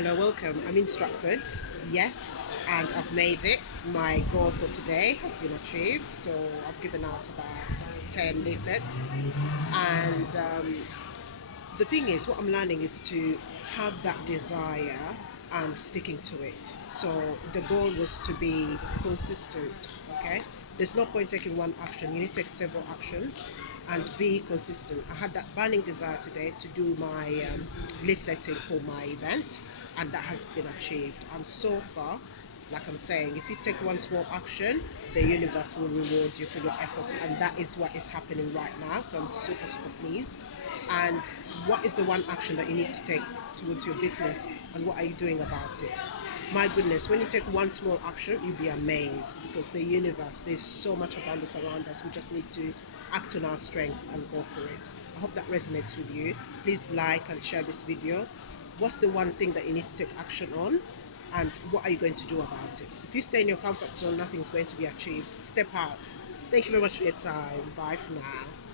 Hello, welcome. I'm in Stratford. Yes, and I've made it. My goal for today has been achieved. So I've given out about 10 leaflets. And the thing is, what I'm learning is to have that desire and sticking to it. So the goal was to be consistent, okay? There's no point taking one action. You need to take several actions and be consistent. I had that burning desire today to do my leafleting for my event, and that has been achieved. And so far, like I'm saying, if you take one small action, the universe will reward you for your efforts, and that is what is happening right now. So I'm super, super pleased. And what is the one action that you need to take towards your business, and what are you doing about it? My goodness, when you take one small action, you'll be amazed because the universe, there's so much abundance around us. We just need to act on our strength and go for it. I hope that resonates with you. Please like and share this video. What's the one thing that you need to take action on? And what are you going to do about it? If you stay in your comfort zone, nothing's going to be achieved. Step out. Thank you very much for your time. Bye for now.